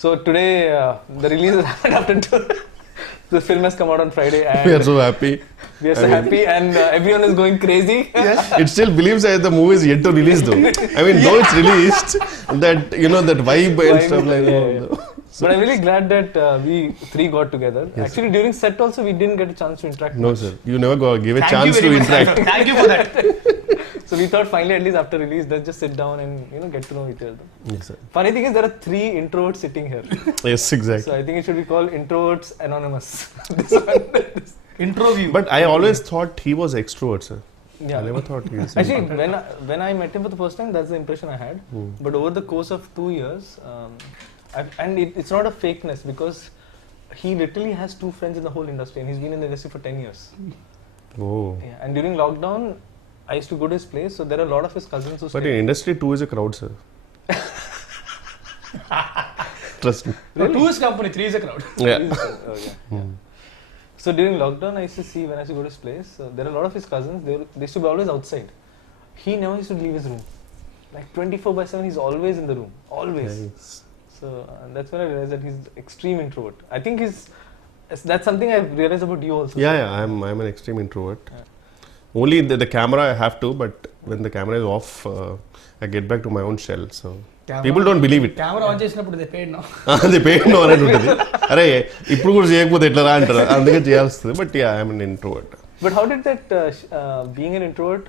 So today, the release has happened after the film has come out on Friday, and We are so happy. we are so happy, and everyone is going crazy. It still believes that the movie is yet to release though. I mean, though it's released, that that vibe and stuff like that. But I'm really glad that we three got together. Actually, during set also, we didn't get a chance to interact. No, much. sir. You never give a Thank chance you to very much. interact. Thank you for that. So we thought finally, at least after release, let's just sit down and get to know each other. Yes, sir. Funny thing is, there are 3 introverts sitting here. Yes, exactly. So I think it should be called Introverts Anonymous. Intro view. But I always thought he was extrovert, sir. Yeah. I never thought he was. Actually, when I met him for the first time, that's the impression I had. But over the course of 2 years, and it's not a fakeness, because he literally has 2 friends in the whole industry, and he's been in the industry for 10 years. Oh. Yeah, and during lockdown, I used to go to his place, so there are a lot of his cousins who But stay. in industry, 2 is a crowd, sir. Trust me. No, 2 is company, 3 is a crowd. Yeah. Oh, yeah. So during lockdown, I used to see when I used to go to his place, there are a lot of his cousins, they used to be always outside. He never used to leave his room. Like 24/7, he's always in the room. Always. Nice. So that's when I realized that he's extreme introvert. I think that's something I've realized about you also. Yeah. I'm an extreme introvert. Only the camera I have to, but when the camera is off, I get back to my own shell. So people don't believe it. Camera on చేసినప్పుడు they paid now. అది pain అనేది ఉంటుంది. అరే ఇప్పుడు కూడా చేయకపోతే ఎట్లా రా అంటారు, అందుకే చేయాల్సి వస్తుంది. But I'm an introvert. But how did that, being an introvert,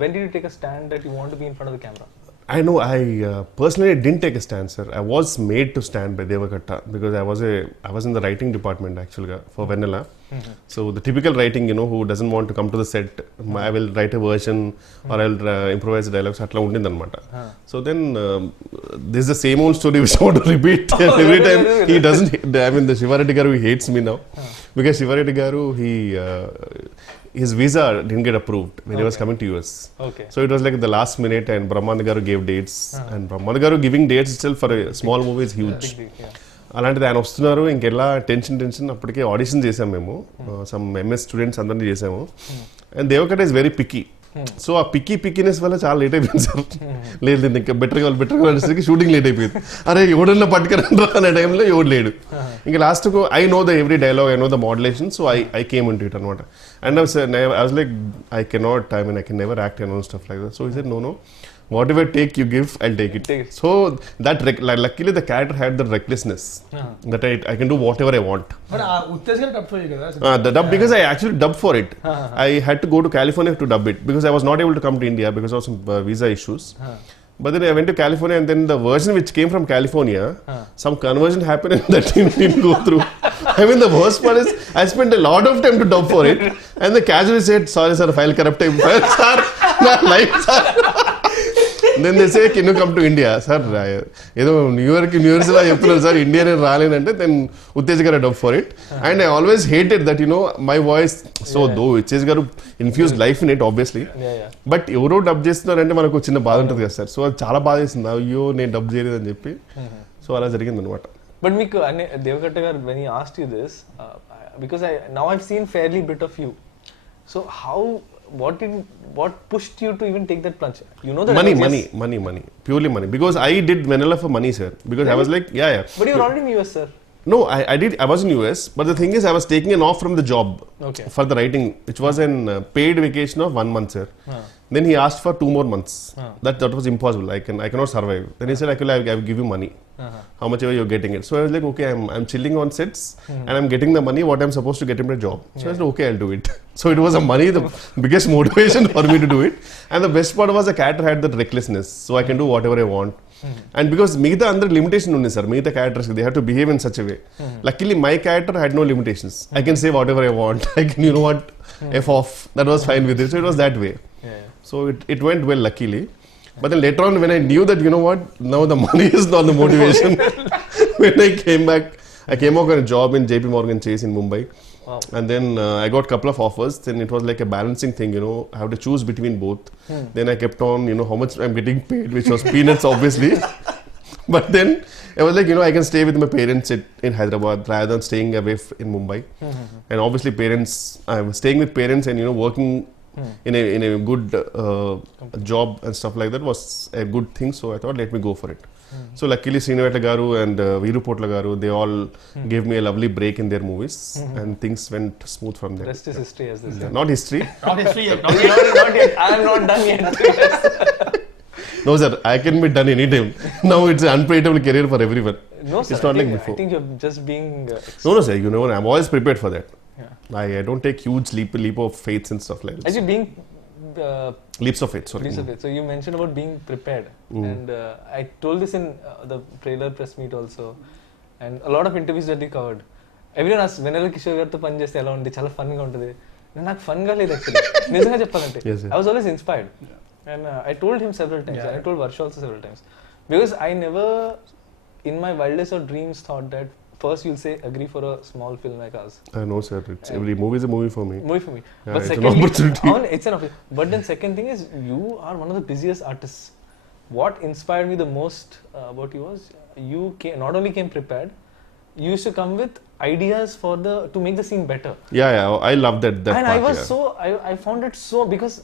when did you take a stand that you want to be in front of the camera? I know. I personally didn't take a stand, sir. I was made to stand by Devakatta because I was in the writing department actually for Vennela. So the typical writing, who doesn't want to come to the set, I will write a version or I'll improvise dialogues. Atla undindi anamata. So then this is the same old story which I want to repeat every time. He doesn't. I mean, the Shivareddy garu hates me now because Shivareddy garu his visa didn't get approved when he was coming to US. Okay. So it was like the last minute, and Brahmanand garu gave dates, and Brahmanand garu giving dates itself for a small movie is huge. అలాంటిది ఆయన వస్తున్నారు, ఇంకెలా tension అప్పటికే audition చేసాము మేము, some MS students అందరినీ చేసాము. And Devakatta is very picky. So ఆ పిక్కీనెస్ వల్ల చాలా లేట్ అయిపోయింది సార్. లేదు ఇంకా బెటర్ కావాలి అనేసరికి షూటింగ్ లేట్ అయిపోయింది. అరే ఎవడన్నా పట్టుకురండ్రా అనే టైంలో ఎవడు లేడు. ఇంకా లాస్ట్కు I know the every dialogue, I know the modulation, so I came into it అనమాట. And I was like, I can never act and all stuff like that. So he said, no, whatever take you give, I'll take it. So that luckily the character had the recklessness that I can do whatever I want. But Uttej garu dub for you kada? The dub, because I actually dubbed for it. I had to go to California to dub it because I was not able to come to India because of some visa issues. But then I went to California, and then the version which came from California, some conversion happened and that didn't go through. I mean, the worst part is I spent a lot of time to dub for it, and the casually said, sorry sir, file corrupt. Sir, my life, sir. Then they say, can you come to India? Sir, ఏదో new years లా చెప్తున్నారు sir, India నేను రాలేనంటే then Uttej garu dub for it. And I always hated that my voice. So though Uttej garu infuse life in it obviously, but ఎవరో dub చేస్తున్నారంటే మనకు చిన్న బాధ ఉంటుంది కదా సార్. సో అది చాలా బాధ చేసింది, అయ్యో నేను డబ్ చేయలేదని చెప్పి. సో అలా జరిగింది అనమాట. But మీకు దేవకట్ట గారు, when he asked you this, because now I've seen fairly bit of you. So what pushed you to even take that plunge? You know that money, purely money. Because I did Vennela for money, sir. Because really? I was like, yeah. But you're already in US, sir. No, I was in US, but the thing is, I was taking an off from the job for the writing, which was an paid vacation of 1 month, sir. Then he asked for 2 more months. That was impossible. I cannot survive. Then he said, I will give you money. How much ever you're getting it. So I was like, okay, I'm chilling on sets and I'm getting the money what I'm supposed to get in my job. So I said, okay, I'll do it. So it was the biggest motivation for me to do it. And the best part was the character had that recklessness. So I can do whatever I want. And because Meeta under limitation undi sir, Meeta characters they have to behave in such a way. Luckily my character had no limitations. I can say whatever I want. I can, F off. That was fine with it. So it was that way. So it went well, luckily. But then later on, when I knew that, now the money is not the motivation. When I came back, I came out on a job in JP Morgan Chase in Mumbai. Wow. And then I got a couple of offers. Then it was like a balancing thing, I have to choose between both. Then I kept on, how much I'm getting paid, which was peanuts, obviously. But then I was like, I can stay with my parents in Hyderabad rather than staying away in Mumbai. And obviously I was staying with parents and, working in a good job and stuff like that was a good thing. So I thought, let me go for it. So luckily Sriniveta garu and Veeru Potla garu, they all gave me a lovely break in their movies, and things went smooth from there. Rest is history, as they say. Not history. Not history yet. Not yet. I am not done yet. No sir, I can be done anytime. Now it's an unpredictable career for everyone. No sir, It's not like I before. think you're just being... No sir, you know, I'm always prepared for that. Yeah. I don't take huge leap of faith and stuff like that. Actually, being... Leaps of faith, sorry. Leaps of faith. So you mentioned about being prepared. And I told this in the trailer press meet also. And a lot of interviews that we covered. Everyone asked, Vennela Kishore గారితో పని చేస్తే ఎలా ఉంది, చాలా ఫన్గా ఉంటుంది. నాకు ఫన్గా లేదు actually, నిజంగా చెప్పాలంటే. I was always inspired. And I told him several times. I told Varsha also several times. Because I never, in my wildest of dreams, thought that first you'll say agree for a small film like us. No sir, every movie is a movie for me. Movie for me. Yeah, But it's secondly, an opportunity. It's an opportunity. But then second thing is, you are one of the busiest artists. What inspired me the most about you was, you not only came prepared, you used to come with ideas for to make the scene better. Yeah, I love that and part. I was I found it so, because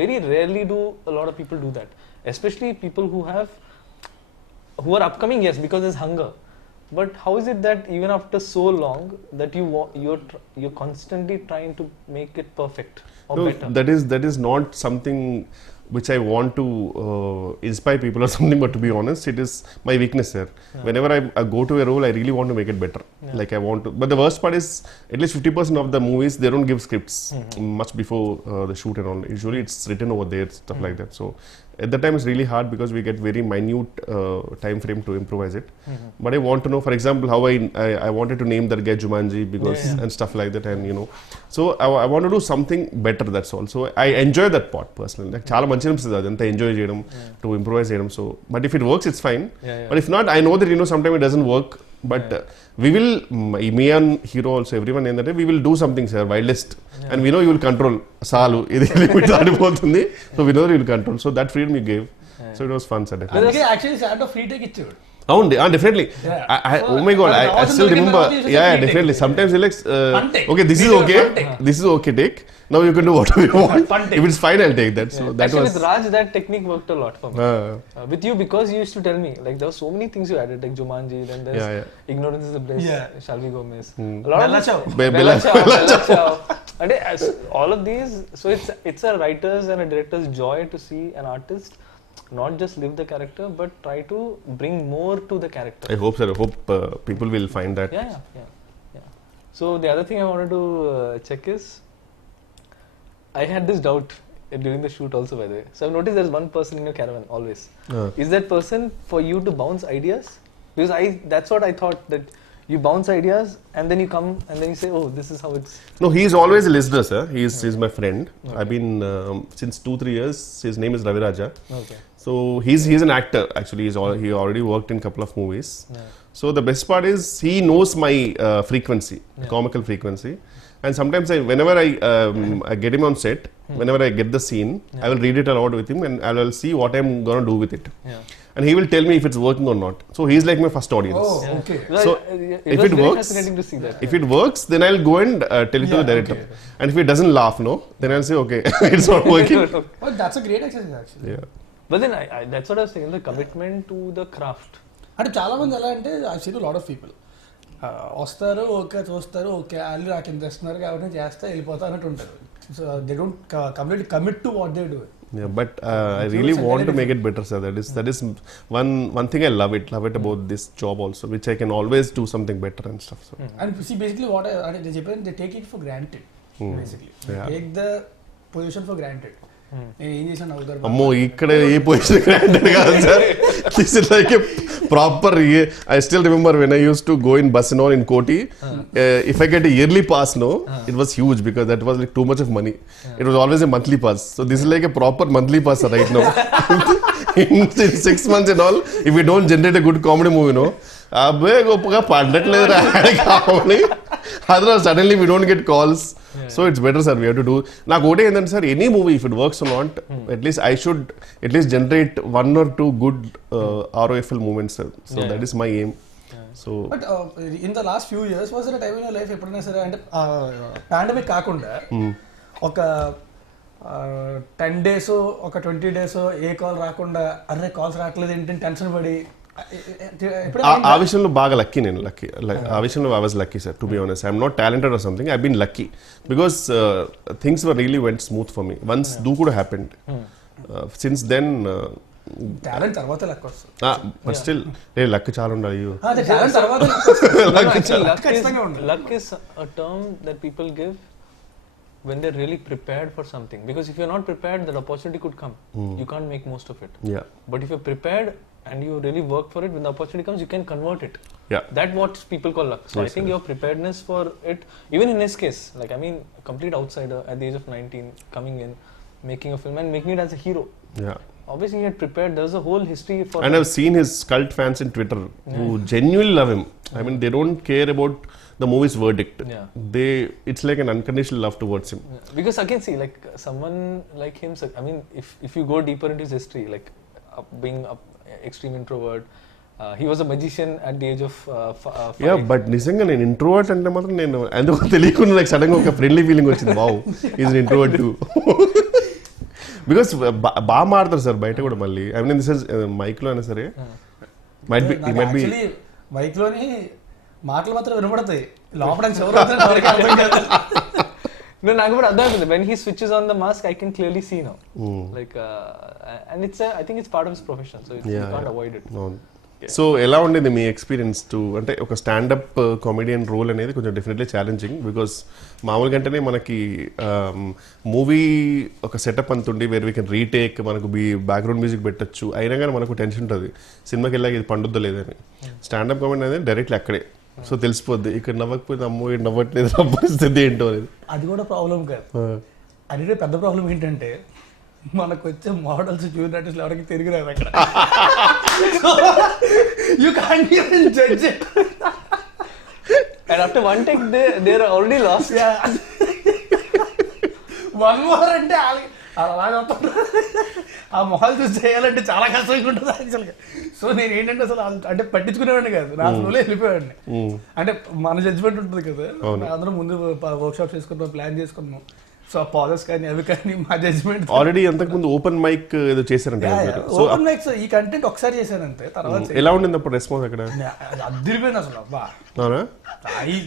very rarely do a lot of people do that, especially people who are upcoming, yes, because there's hunger. But how is it that even after so long that you're constantly trying to make it perfect or better? That is not something which I want to inspire people or something, but to be honest, it is my weakness here. Yeah. Whenever I go to a role, I really want to make it better. Yeah. Like I want to, but the worst part is, at least 50% of the movies, they don't give scripts much before the shoot and all. Usually it's written over there, stuff like that. So at that time it's really hard, because we get very minute time frame to improvise it. But I want to know, for example, how I wanted to name that guy Jumanji, because and stuff like that, and you know, so I want to do something better, that's all. So I enjoy that part personally. Like chala manchi anisthadi adantha enjoy cheyadam, to improvise cheyadam. So but if it works, it's fine. But if not, I know that, you know, sometimes it doesn't work. But we will, me and hero also, everyone in that, we will do something, sir, wildest, and we know you will control. Salu, idi limit adipotundi. So we know that you will control. So that freedom you gave. So it was fun, sir. అందుకే actually Santo free take ఇచ్చాడు. Definitely. Oh my god, I still remember. Yeah, definitely. Sometimes you like, okay, this is okay. This is okay, take. Now you can do whatever you want. If it's fine, I'll take that. So that actually, was. with Raj, that technique worked a lot for me. With you, because you used to tell me, like, there were so many things you added, like Jumanji, then there's Ignorance is the Bliss, shall we go miss? A lot Bella of Ciao. Bella Ciao. And all of these, so it's a writer's and a director's joy to see an artist not just live the character, but try to bring more to the character. I hope, sir. I hope people will find that. Yeah. So the other thing I wanted to check is, I had this doubt during the shoot also, by the way. So I've noticed there's one person in your caravan always. Is that person for you to bounce ideas? Because that's what I thought, that you bounce ideas and then you come and then you say, oh, this is how it's... No, he's always a listener, sir. He's my friend. Okay. I've been since 2-3 years. His name is Ravi Raja. Okay. So he's an actor actually. He already worked in a couple of movies. So the best part is, he knows my frequency, comical frequency. And sometimes whenever I get him on set, whenever I get the scene, I will read it aloud with him, and I will see what I'm gonna do with it. And he will tell me if it's working or not. So he's like my first audience. Oh, okay. So if it works, fascinating to see that. If it works, then I'll go and tell it to the director. Okay. And if he doesn't laugh, then I'll say, okay, it's not working. Well, that's a great exercise actually. Yeah. But then that's what I was saying, the commitment to the craft. అంటే చాలా మంది ఎలా అంటే, I seen lot of people వస్తారు, okay చూస్తారు, okay వాళ్ళు నాకు ఇంత ఇస్తున్నారు కాబట్టి చేస్తే వెళ్ళిపోతా అన్నట్టు ఉంటారు. So they don't completely commit to what they do. Yeah, but I really want to make it better, sir. That is one thing I love it about this job also, which I can always do something better and stuff. So. And see, basically what they చెప్పారు, they take it for granted. Basically, take the position for granted. నేను ఏం చేశాను అవుతారు అమ్మో, ఇక్కడ ఏ position granted కాదు sir. This is like a proper. I still remember when I used to go in bus and all in Koti, if I get a yearly pass, it was huge, because that was like too much of money. It was always a monthly pass. So this is like a proper monthly pass right now. in 6 months and all, if we don't generate a good comedy movie, అబ్బే గొప్పగా పడట్లేదు కావాలి. Otherwise suddenly we don't get calls. So it's better, sir, we have to do. నాకు ఒకటే ఏంటంటే sir, any movie if it works or not, at least I should at least generate 1 or 2 good ROFL moments, sir. So that is my aim. So but in the last few years, was there a time in your life ఎప్పుడైనా సరే, అంటే pandemic కాకుండా ఒక 10 days ఒక 20 days ఏ call రాకుండా, అరే calls రావట్లేదు ఏంటంటే టెన్షన్ పడి ఆ విషయంలో బాగా లక్కీ నేను ఆ విషయంలో I was lucky sir to be honest I'm not talented or something I been lucky because things were really went smooth for me once కూడా హ్యాపెండ్ సిన్స్ దెన్ టాలెంట్ తర్వాత లక్ వస్తుంది బట్ స్టిల్ లక్ చాలా ఉండాలి luck is a term that people give when they're really prepared for something, because if you're not prepared, that opportunity could come. You can't make most of it. But if you're prepared and you really work for it, when the opportunity comes, you can convert it. That's what people call luck. So yes, I think your preparedness for it, even in his case, like I mean, a complete outsider at the age of 19 coming in, making a film and making it as a hero. Obviously he had prepared. There's a whole history for and I've seen his cult fans in Twitter who genuinely love him. I mean, they don't care about the movie's verdict. It's like an unconditional love towards him. Because again, see, like someone like him, I mean, if you go deeper into his history, like being an extreme introvert, he was a magician at the age of 5. But నిజంగా నేను introvert అంటే మాత్రం నేను ఎందుకు తెలియకుండా నాకు సడన్గా ఒక ఫ్రెండ్లీ ఫీలింగ్ వచ్చింది. Wow, is an introvert too because బాగా మారుతారు సార్ బయట కూడా మళ్ళీ. I mean this is mic లో అయినా సరే మైట్ బి మైక్ లోని మాటలు మాత్రం వినపడతాయి, లోపల నాకు కూడా అర్థం అవుతుంది. When he switches on the mask, I can clearly see now. Like and I think it's part of his profession, so you can't avoid it. So ఎలా ఉండేది మీ ఎక్స్పీరియన్స్ టు అంటే ఒక స్టాండప్ కామెడియన్ రోల్ అనేది కొంచెం definitely challenging because మామూలుగా అంటేనే మనకి movie ఒక సెటప్ అంతుండి వేర్ వీ కెన్ రీటేక్, మనకు బ్యాక్గ్రౌండ్ మ్యూజిక్ పెట్టచ్చు, అయినా కానీ మనకు టెన్షన్ ఉంటుంది సినిమాకి వెళ్ళాక ఇది పండుద్దా లేదని. స్టాండప్ కామెడీ అనేది డైరెక్ట్లీ అక్కడే, సో తెలిసిపోద్ది ఇక్కడ నవ్వకపోతే అమ్మో నవ్వట్లేదు పరిస్థితి ఏంటో అనేది. అది కూడా ప్రాబ్లం కాదు, అది పెద్ద ప్రాబ్లం ఏంటంటే మనకు వచ్చే మోడల్స్ జూనియర్ ఆర్టిస్టులు ఎవరికి తిరిగి రాదు అక్కడ. You can't even judge it. And after one take, they're already lost. One more అంటే ఆ మొహాలు చూసి చేయాలంటే చాలా కష్టంగా ఉంటుంది యాక్చువల్గా. సో నేను ఏంటంటే అసలు అంటే పట్టించుకునేవాడిని కాదు, నా ఫ్లోలో వెళ్ళిపోయాడిని. అంటే మన జడ్జ్మెంట్ ఉంటుంది కదా, అందరం ముందు వర్క్ షాప్ చేసుకున్నాం, ప్లాన్ చేసుకున్నాం. సో పాజెస్ కానీ అవి కానీ మా జడ్జ్మెంట్. ఆల్రెడీ అంతకు ముందు ఓపెన్ మైక్ ఏదో చేశారంటే ఓపెన్ మైక్స్ ఈ కంటెంట్ ఒకసారి చేశానంతే. తర్వాత ఎలా ఉండింది అప్పుడు రెస్పాన్స్ అక్కడ? అదిరిపోయింది అసలు. అబ్బా,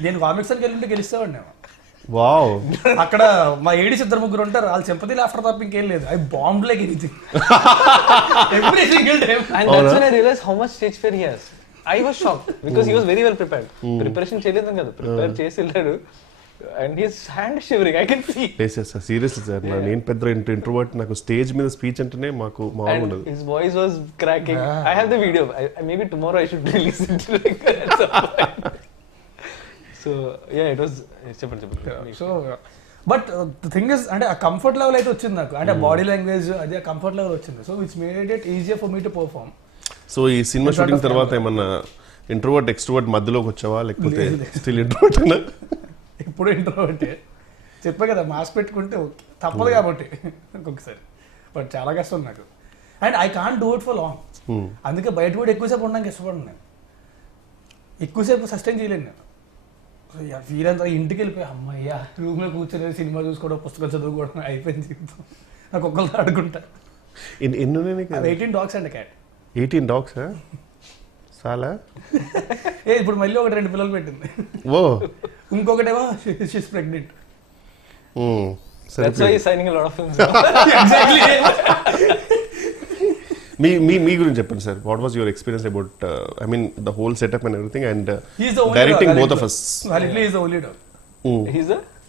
నేను కామిక్స్ అని వెళ్ళి గెలిస్తేవాడిని. వావ్, అక్కడ మా ఏడీస్ 2-3 ఉంటారు, వాళ్ళు సింపతి లాఫ్టర్ తప్ప ఇంకేం లేదు. అవి bomb like anything every single time. And that's when I realized how much stage fear he has. I was shocked because he was very well prepared. Preparation చేయలేదు కదా, ప్రిపేర్ చేసి వెళ్ళాడు. And his hand shivering, I can see. Yes, seriously sir, నేను పెద్ద introvert, నాకు stage మీద speech అంటేనే మాకు మామూలు ఉండదు. His voice was cracking. I have the video. Maybe tomorrow I should release it like at some point. So yeah, it was so but the thing is అంటే ఆ కంఫర్ట్ లెవెల్ అయితే వచ్చింది నాకు, అంటే బాడీ లాంగ్వేజ్ అదే comfort level వచ్చింది. So which made it easier for me to perform. So ఈ cinema shooting తర్వాత ఏమన్నా ఇంట్రోవర్ట్ ఎక్స్ట్రోవర్ట్ మధ్యలోకి వచ్చావా, లేకపోతే స్టిల్ ఇంట్రోవర్ట్ అన్నా? ఇప్పుడు ఇంట్రోవర్టే, చెప్పా కదా మాస్క్ పెట్టుకుంటే తప్పదు కాబట్టి ఒక్కొక్కసారి. బట్ చాలా కష్టం నాకు, and I can't do it for long. అందుకే బయట కూడా ఎక్కువసేపు ఉండడానికి ఇష్టపడను నేను, ఎక్కువసేపు సస్టైన్ చేయలేను నేను. సో వీరంతా ఇంటికి వెళ్ళిపోయి అమ్మయ్య రూమ్లో కూర్చొని సినిమా చూసుకోవడం, పుస్తకం చదువుకోవడం అయిపోయింది జీవితం. నాకు ఒక్కరితో ఆడుకుంటా. 18 dogs అండ్ క్యాట్. 18 dogs చాలా ఇప్పుడు మళ్ళీ 2 పిల్లలు పెట్టింది. ఓ, ఇంకొకటేమో she's pregnant. That's why he's signing a lot of films. Exactly. మీ గురించి చెప్పండి సార్. What was your experience about I mean the whole setup and everything and directing both of us? Validly is the only dog.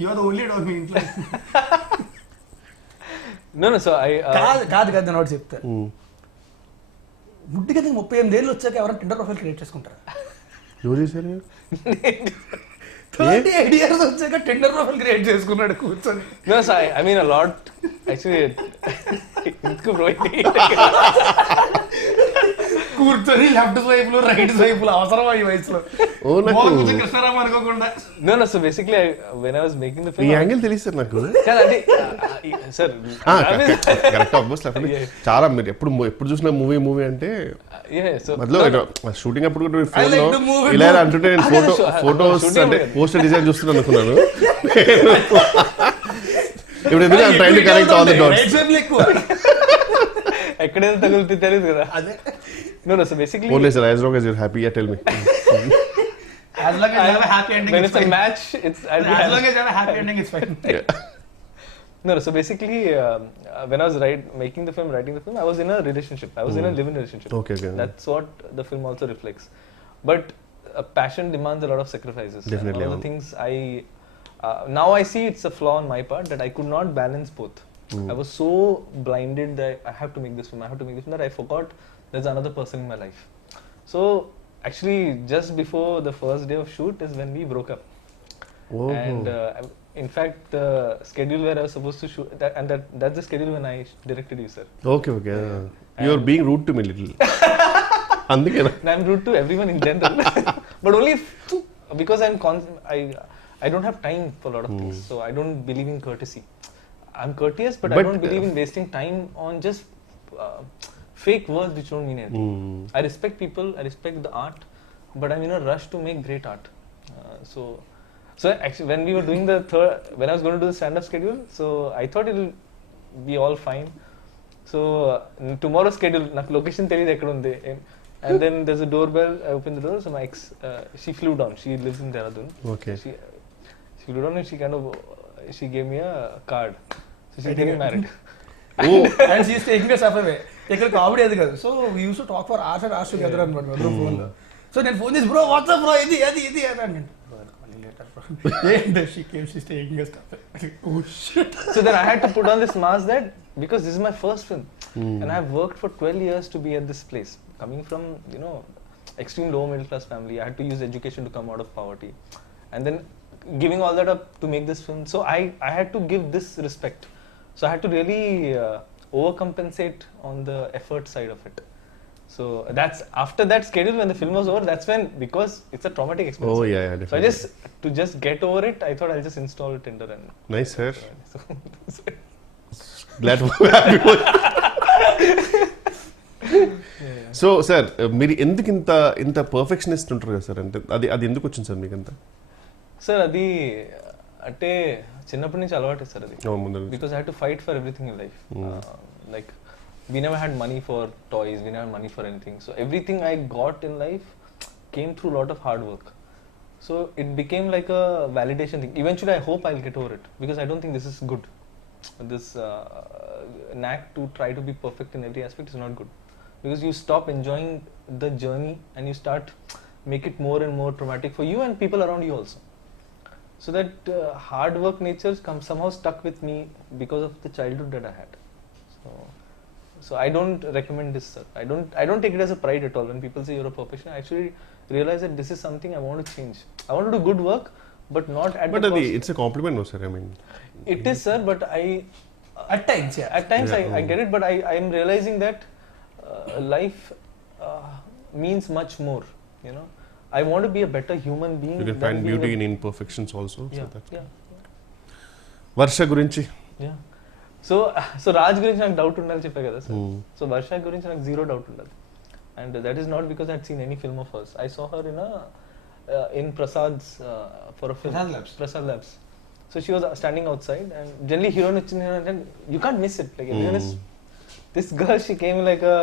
You are the only dog మీ ఇంట్లో. No, so I కాదు నేను ఒకటి చెప్తా. ముట్టిగా 38 ఏళ్ళు వచ్చాక ఎవరైనా టిండర్ ప్రొఫైల్ క్రియేట్ చేసుకుంటారా? ఎవరు చేశారు? 38 years వచ్చాక టిండర్ ప్రొఫైల్ క్రియేట్ చేసుకున్నాడు కూర్చొని. No, so I mean a lot actually. కూర్చొని లెఫ్ట్ స్వైపులు రైట్ స్వైపులు అవసరమా ఈ వయసులో? కృష్ణారామ అనుకోకుండా. No, so basically when I was making the film, ఈ యాంగిల్ తెలుసు సార్ నాకు. Sir correct obviously. చాలా మీరు ఎప్పుడు చూసిన మూవీ అంటే మధ్యలో షూటింగ్ అప్పుడు కూడా ఫోన్ లో ఇలా అంటుంటే నేను ఫోటోస్ అంటే పోస్టర్ డిజైన్ చూస్తున్నాను అనుకున్నాను. ఇప్పుడు ఎందుకు I'm trying to connect all the dots. ఎక్కడైనా తగులుతుంది తెలియదు కదా. అదే No, so basically, Only sir, as long as you're happy, yeah, tell me. As long as you have a happy ending, when it's it's a fine. match, I'll be As happy. long as you have a happy ending, it's fine. No, so basically, when I was writing the film, I was in a relationship. I was in a live-in relationship. Okay. That's what the film also reflects. But passion demands a lot of sacrifices. Definitely. And one of the things now I see it's a flaw on my part that I could not balance both. I was so blinded that I have to make this film, that I forgot there's another person in my life. So actually, just before the first day of shoot is when we broke up. Oh. And in fact, the schedule where I was supposed to shoot, that's the schedule when I directed you, sir. Okay. You're being rude to me little. Andukena. And I'm rude to everyone in general, but only because I don't have time for a lot of things. So I don't believe in courtesy. I'm courteous, but I don't believe in wasting time on just fake words which don't mean anything. I respect people, I respect the art, but I'm in a rush to make great art. So actually, when we were doing when I was going to do the stand-up schedule, so I thought it'll be all fine. So tomorrow's schedule, నాకు location తెలియదు ఎక్కడ ఉంది. And then there's a doorbell. I opened the door. So my ex, she flew down. She lives in Dehradun. Okay. She flew down and she gave me a card. So she's getting married. Oh. And she's taking us up away. ఇక్కడ comedy అది కాదు. So we used to talk for hours and hours together అనమాట అందరూ phone లో. So నేను phone చేసి bro WhatsApp bro ఇది అని అన్నాను. She came, she's taking us up. Oh shit. So then I had to put on this mask that because this is my first film and I've worked for 12 years to be at this place. Coming from, extreme low middle class family, I had to use education to come out of poverty. And then giving all that up to make this film. So I had to give this respect. So I had to really overcompensate on the effort side of it. So that's after that schedule when the film was over, that's when, because it's a traumatic experience. Oh yeah, definitely. So to just get over it, I thought I'll just install Tinder and Nice, sir. so Glad to have you. So sir మీరు ఎందుకు ఇంత perfectionist ఉంటారు కదా sir, అంటే అది ఎందుకు వచ్చింది sir మీకు అంత? సార్ అది అంటే చిన్నప్పటి నుంచి అలవాటు సార్ అది. Because I had to fight for everything in life. Like we never had money for toys, we never had money for anything. So everything I got in life came through a lot of hard work. So it became like a validation thing. Eventually I hope I'll get over it because I don't think this is good. This knack to try to be perfect in every aspect is not good. Because you stop enjoying the journey and you start make it more and more traumatic for you and people around you also. So that hard work nature somehow stuck with me because of the childhood that I had. So I don't recommend this, sir. I don't take it as a pride at all when people say you're a perfectionist. I actually realize that this is something I want to change. I want to do good work, but not at the cost. It's a compliment, no sir. I mean, it is, sir. But at times, I get it. But I am realizing that life means much more. I want to be a better human being. You can find beauty in imperfections also. Yeah. Varsha gurinchi. Yeah. So Raj గురించి నాకు doubt ఉండాలి చెప్పా కదా sir. So Varsha గురించి నాకు zero doubt ఉండదు. And that is not because I had seen any film of hers. I saw her in Prasad's for a film. Prasad Labs. So she was standing outside and generally heroine వచ్చింది and you can't miss it. Like everyone is, this girl, she came like a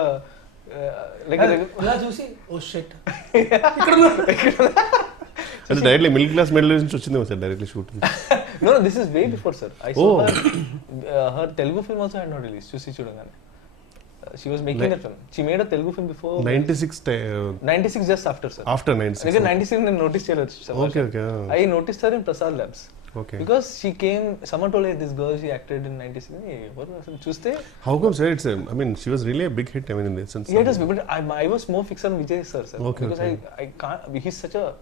ఇలా చూసి oh shit అంటే directly middle class medal నుంచి వచ్చిందేమో sir directly shoot. No, this is way before, sir. I saw her Telugu film also had not released. Chusi Chudangane. She was making that film. She made a Telugu film before 96 just after, sir. After 96. Again 96 I noticed her. Okay. I noticed her in Prasad Labs. Okay. Because she came, someone told her this girl, she acted in 96. Hey, what was it? Chuste? How come, sir? I mean, she was really a big hit. I mean, in this sense. Yeah, it was, but I was more fixed on Vijay sir. Okay, because I can't. He's such a.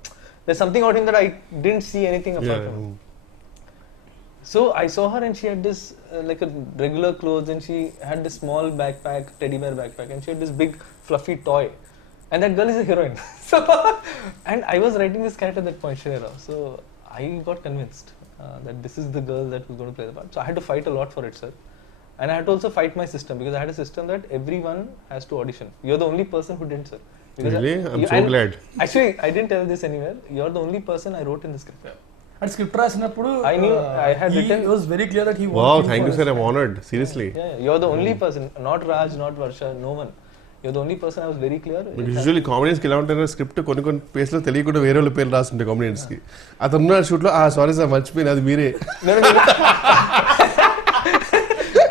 There's something about him that I didn't see anything apart from him. So I saw her and she had this like a regular clothes and she had this small backpack, teddy bear backpack, and she had this big fluffy toy. And that girl is a heroine. So, and I was writing this character at that point, Shrera. So I got convinced that this is the girl that was going to play the part. So I had to fight a lot for it, sir. And I had to also fight my system because I had a system that everyone has to audition. You're the only person who didn't, sir. Because really? I'm so glad. Actually, I didn't tell this anywhere. You're the only person I wrote in the script. And script రాసినప్పుడు I knew I had written. It was very clear that he wanted. Wow, thank you, sir. I'm honored. Seriously. Yeah, you're the only person. Not Raj, not Varsha, no one. you're the only person I was very clear. Usually కామెడియన్స్కి ఎలా ఉంటారో script కొన్ని ప్లేస్లో తెలియకుండా వేరే వాళ్ళ పేర్లు రాస్తుంటాయి కామెడియన్స్కి. అతను షూట్లో సారీ సార్ మర్చిపోయింది అది మీరే.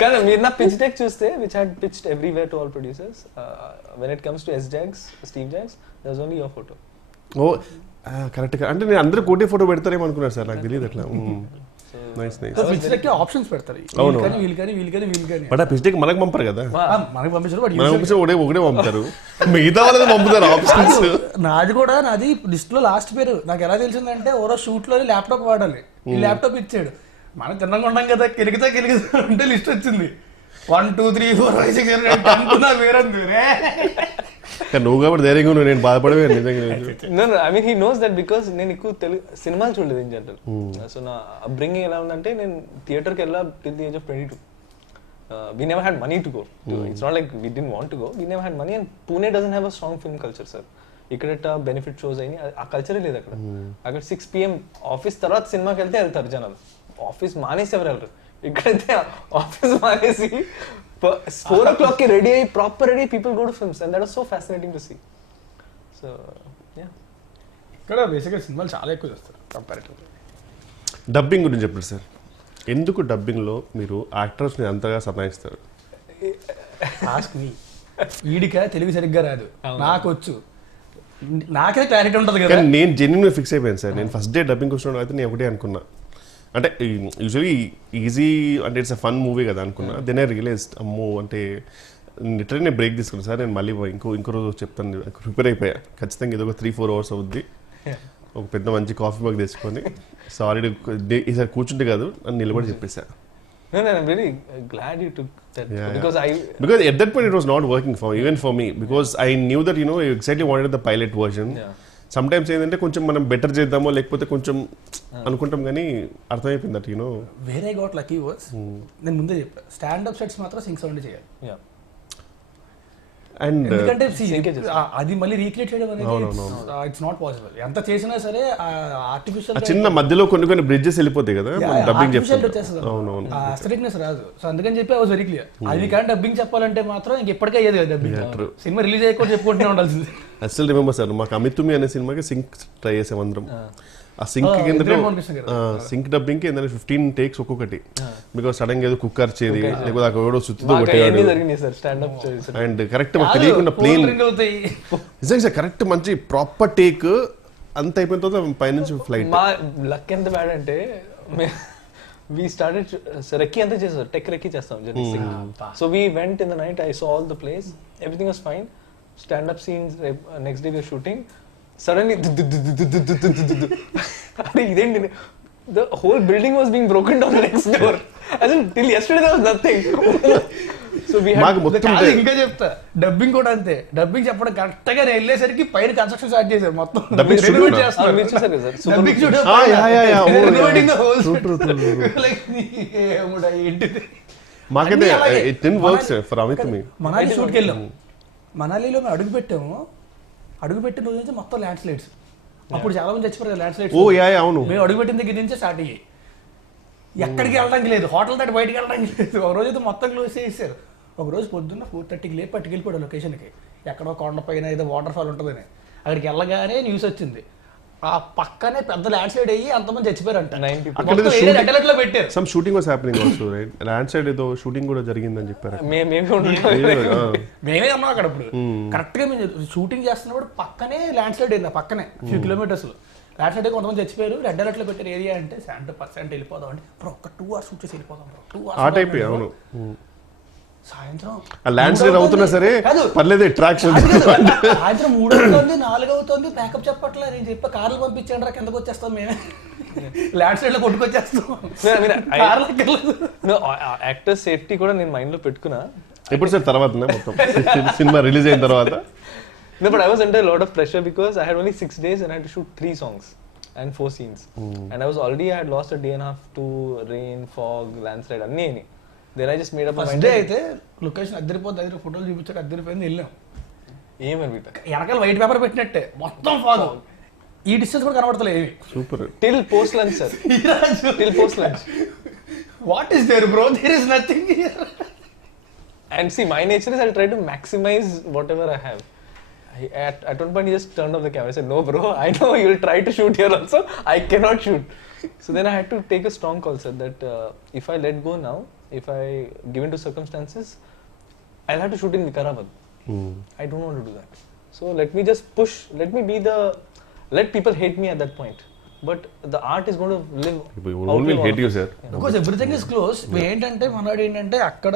కానీ మీరు నా పిచ్ డెక్ చూస్తే which had pitched everywhere to all producers, when it comes to Steve Jobs there was only your photo. Oh correct. అంటే నేను అందరూ కోటే ఫోటో పెడతారేమో అనుకున్నారు సార్, నాకు తెలియదు అట్లా. Nice nice. Pitch deck options పెడతారు, వీళ్ళు బట్ ఆ పిచ్ డెక్ మనకు పంపరు కదా, మనకి పంపించారు. మనం పంపించారు ఒకటే పంపుతారు, మిగతా వాళ్ళది పంపుతారు ఆప్షన్స్. నాది లిస్ట్ లో లాస్ట్ పేరు నాకు ఎలా తెలిసిందంటే ఓరో షూట్ లో ల్యాప్టాప్ వాడాలి, ఈ ల్యాప్టాప్ ఇచ్చాడు. మనం తిన్నగా ఉంటాం కదా, కెలిగితే అంటే లిస్ట్ వచ్చింది 1 2 3 4 5 6 7 8 అనుకున్నా వేరంది. నువ్వు కాబట్టి ధైర్యంగా నువ్వు, నేను బాధపడవే నిజంగా. I mean he knows that because నేను ఎక్కువ తెలుగు సినిమాలు చూడలేదు ఇన్ జనరల్. సో నా అప్బ్రింగింగ్ ఎలా ఉందంటే నేను థియేటర్కి వెళ్ళా till the age of 22. We never had money to go. It's not like we didn't want to go. We never had money, and Pune doesn't have a strong film culture, sir. ఇక్కడ benefit shows అయినాయి, ఆ కల్చరే లేదు అక్కడ. అక్కడ 6 PM office తర్వాత సినిమాకి వెళ్తారు జనాలు, ఆఫీస్ మానేసి ఎవరు వెళ్ళరు. ఇక్కడైతే ఆఫీస్ మానేసి 4 o'clock రెడీ అయ్యి proper ready people go to films, and that was so fascinating to see. So ఇక్కడ బేసిక్గా సినిమాలు చాలా ఎక్కువ చేస్తారు కంపారిటివ్లీ. డబ్బింగ్ గురించి చెప్పండి సార్, ఎందుకు డబ్బింగ్లో మీరు యాక్టర్స్ని అంతగా సతాయిస్తారు? Ask me. వీడికా తెలుగు సరిగ్గా రాదు, నాకు వచ్చు, నాకే క్లారిటీ ఉంటుంది కదా. నేను జెన్యున్గా ఫిక్స్ అయిపోయాను సార్. నేను ఫస్ట్ డే డబ్బింగ్ వచ్చిన అయితే నేను ఒకటే అనుకున్నా, అంటే యూజువలీ ఈజీ అంటే ఇట్స్ అ ఫన్ మూవీ కదా అనుకున్నా. దెన్ ఐ రియలైజ్ అమ్మో అంటే లిటరల్లీ నేను బ్రేక్ తీసుకున్నాను సార్. నేను మళ్ళీ ఇంకో రోజు చెప్తాను, ప్రిపేర్ అయిపోయా ఖచ్చితంగా. ఇది ఒక 3-4 hours అవుద్ది, ఒక పెద్ద మంచి కాఫీ మగ్ తెచ్చుకొని సారీ ఈసారి కూర్చుంటే కాదు అని నిలబడి చెప్పేసా. No, I'm really glad you took that, because at that point it was not working even for me, because I knew that I exactly wanted the pilot version. Sometimes ఏంటంటే కొంచెం మనం better చేద్దామో లేకపోతే కొంచెం అనుకుంటాం, కానీ అర్థమైపోయింది that where I got lucky was, నేను ముందే చెప్పా స్టాండప్ సెట్స్ మాత్రం సింక్ సౌండ్ చేయాలి. అండ్ ఎందుకంటే అది మళ్ళీ రీక్రియేట్ చేయడం అనేది ఇట్స్ నాట్ పాసిబుల్. ఎంత చేసినా సరే ఆర్టిఫిషియల్ చిన్న మధ్యలో కొన్ని బ్రిడ్జెస్ వెళ్ళిపోతాయి కదా, డబ్బింగ్ చెప్తారు, అస్థెటిక్నెస్ రాదు. సో అందుకని చెప్పి ఐ వాస్ వెరీ క్లియర్, అది కానీ డబ్బింగ్ చెప్పాలంటే మాత్రం ఇంకెప్పటికే అయ్యేది కదా డబ్బింగ్. సినిమా రిలీజ్ అయ్యకుండా చెప్పుకుంటూనే ఉండాల్సింది. అసలు రిమెంబర్ సార్, మాకు అమితుమి అనే సినిమాకి సింక్ ట్రై చేసాం అందరం. ఆ సింక్ సింక్ డబ్బింగ్ కి 15 takes ఒక్కొక్కటి, బికాస్ సడన్ గా ఏదో కుక్కర్ చేది లేకపోతే అక్కడ ఎవడో సుత్తితో కొట్టేవాడు. అండ్ కరెక్ట్ మాకు తెలియకుండా ప్లేన్ నిజంగా కరెక్ట్ మంచి ప్రాపర్ టేక్ అంత అయిపోయిన తర్వాత పైనుంచి ఫ్లైట్. మా లక్ ఎంత బ్యాడ్ అంటే we started recce anta chesaru, tech recce chestam jaddi. So we went in the night, I saw all the place, everything was fine. Stand up scenes, next day we were shooting, suddenly the whole building was being broken down next door. As in till yesterday there was nothing. So we had ఇంకా చెప్తా dubbing కూడా అంతే. Dubbing చెప్పడం correct గా వెళ్ళేసరికి పైన construction start చేశారు మొత్తం. డబ్బింగ్ మనాలి షూట్కి వెళ్ళాం. మనాలిలో మేము అడుగుపెట్టిన రోజు నుంచి మొత్తం ల్యాండ్ స్లైడ్స్. అప్పుడు చాలా మంది చచ్చిపోయారు ల్యాండ్ స్లైడ్స్. మేము అడుగుపెట్టిన దగ్గర నుంచే స్టార్ట్ అయ్యాయి. ఎక్కడికి వెళ్ళడానికి లేదు, హోటల్ దాటి బయటికి వెళ్ళడానికి లేదు. ఒక రోజు అయితే మొత్తం క్లోజ్ చేసేసారు. ఒక రోజు పొద్దున్న 4:30కి లేపి పట్టుకెళ్ళిపోయాడు లొకేషన్కి, ఎక్కడో కొండ పైన ఏదో వాటర్ ఫాల్ ఉంటుందని. అక్కడికి వెళ్ళగానే న్యూస్ వచ్చింది, ఆ పక్కనే పెద్ద ల్యాండ్ స్లైడ్ అయ్యి అంతమంది చచ్చిపోయారంట. పెట్టారు. Some shooting was happening also, right? Land slide ఏదో షూటింగ్ కూడా జరిగిందని చెప్పారు. మేమే ఉన్నాం అక్కడ. అప్పుడు కరెక్ట్ గా మేము షూటింగ్ చేస్తున్నప్పుడు పక్కనే ల్యాండ్ స్లైడ్ అయింది, పక్కనే ఫ్యూ కిలోమీటర్స్ ల్యాండ్ స్లైడ్. కొంతమంది చచ్చిపోయారు. రెడ్ అలర్ట్ లో పెట్టారు ఏరియా అంటే 70% వెళ్ళిపోదాం అంటే ఒక 2 hours షూట్ చేసి వెళ్ళిపోదాం. 2 hours అవును. సాయంత్రం ల్యాండ్ స్లైడ్ అవుతున్నా సరే పర్లేదు, అట్రాక్షన్. సాయంత్రం 3 అవుతుంది, 4 అవుతుంది, ప్యాకప్ చెప్పట్లే. నేను చెప్పా కార్లు పంపించండి రా, కిందకు వచ్చేస్తాం మేమే, ల్యాండ్ స్లైడ్ లో కొట్టుకొచ్చేస్తాం. యాక్టర్ సేఫ్టీ కూడా నేను మైండ్ లో పెట్టుకున్నా. ఎప్పుడు సార్ తర్వాత మొత్తం సినిమా రిలీజ్ అయిన తర్వాత? No, but I was under a lot of pressure because I had only 6 days and I had to shoot 3 songs and 4 scenes. And I had lost a day and a half to rain, fog, landslide, anni. Then I just made up my mind. First day అయితే location అద్దరిపోద్ది, అద్దరి ఫోటోలు చూపించాక అద్దరిపోయింది. వెళ్ళాం ఏమని వెనకాల white paper పెట్టినట్టే మొత్తం fog, ఈ distance కూడా కనబడతలేదు. Super. Till post lunch, sir. Till post lunch. What is there, bro? There is nothing here. And see, my nature is I'll try to maximize whatever I have. At one point, he just turned off the camera. I said, "No, bro. I know you'll try to shoot here also. I cannot shoot." So then I had to take a strong call, sir. That if I let go now, if I give in to circumstances, I'll have to shoot in Vikarabad. I don't want to do that. So let me just push. Let people hate me at that point. But the art is going to live. People will hate you, sir. Because everything is close. ఏంటంటే మనవాడు ఏంటంటే అక్కడ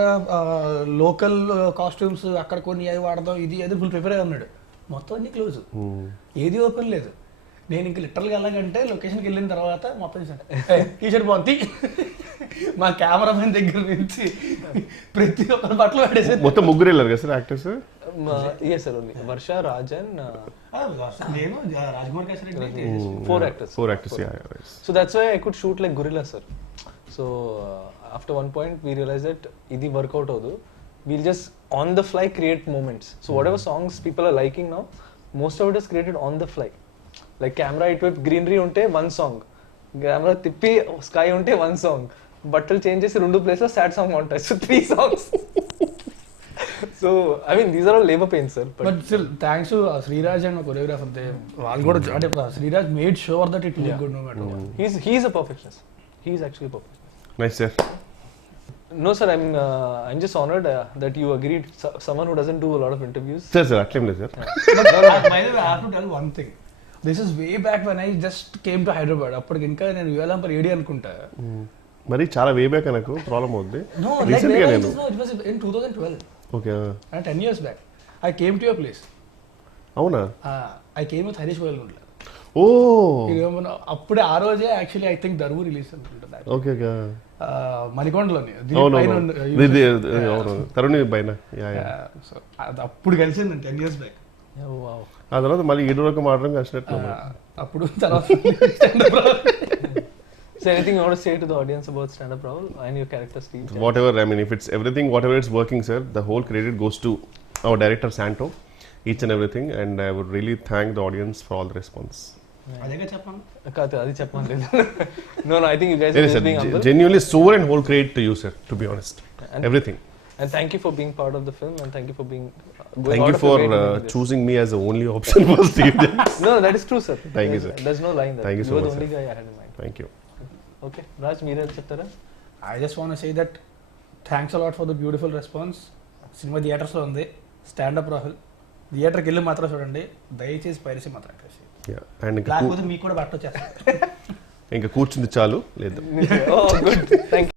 local costumes అక్కడ కొన్ని అవి వాడదాం ఇది అది ఫుల్ ప్రిపేర్ అయి ఉన్నాడు. మొత్తం అన్ని క్లోజ్, ఏది ఓపెన్ లేదు. నేను ఇంక లిటరల్గా వెళ్ళాలంటే లొకేషన్కి వెళ్ళిన తర్వాత మొత్తం టీషర్ట్ బాగుంది, మా కెమెరామెన్ దగ్గర నుంచి ప్రతి ఒక్కరి బట్టలు పడేసి మొత్తం ముగ్గురు వెళ్ళారు కదా sir actors? Yes, sir. Only Varsha, Raj, and నేను Rajkumar kesari, four actors. Four actors, yeah. Right. So that's why I could shoot like gorilla, sir. So after one point we realized that idi workout avadu. We'll just on the fly create moments. So whatever songs people are liking now, most of it is created on the fly. Like camera itwip greenery unte one song, camera tippi sky unte one song, buttle changes rendu places sad song montage, so 3 songs. So I mean these are all labor pains, sir. But still thanks to Sriraj and my choreographer, they వాళ్ళు కూడా అంటే Sriraj made sure that it looked good no matter what. He's a perfectionist. He's actually a perfectionist. Nice, sir. No, sir. I'm just honored that you agreed. Someone who doesn't do a lot of interviews. Sir, అట్లేం లేదు sir. But by the way, I have to tell one thing. This is way back when I just came to Hyderabad. అప్పటికి ఇంకా నేను యువలాంపర్ AD అనుకుంటా. మరి చాలా way back నాకు problem అవుద్ది. No, like it was in 2012. Okay. 10 years back. I came to your place. అవునా? I came with Harish Goyalgundla. ఓ అప్పుడే ఆ రోజే actually I think Daruvu release అనుకుంటా. Okay okay. మణికొండలోని తరుణి పైన. సో అప్పుడు కలిసింది 10 years back. ఆ తర్వాత మళ్ళీ ఈ రోజు మాట్లాడడం కలిసినట్టు. అప్పుడు తర్వాత So anything you want to say to the audience about Standup Rahul and your character Steve? Whatever, I mean, if it's everything, whatever it's working, sir, the whole credit goes to our director Santo, each and everything, and I would really thank the audience for all the response. అదేగా చెప్పాను. అది చెప్పమని. No, I think you guys are just being humble. Genuinely sober and whole credit to you, sir, to be honest. And everything. And thank you for being part of the film, and thank you for being thank you for choosing me as the only option for Steve. No, that is true, sir. Thank you, sir. There's no line there. Thank you so much. You are the only guy I had in mind. Thank you. Okay, Raj, మీరే చెప్తారా? I just want to say that thanks a lot for the beautiful response. Cinema థియేటర్స్లో ఉంది, stand up Rahul. థియేటర్కి వెళ్ళి మాత్రం చూడండి, దయచేసి piracy మాత్రం లేకపోతే మీకు కూడా బట్ట వచ్చేస్తారు. ఇంకా కూర్చుంది చాలు లేదు. Oh, good. Thank you.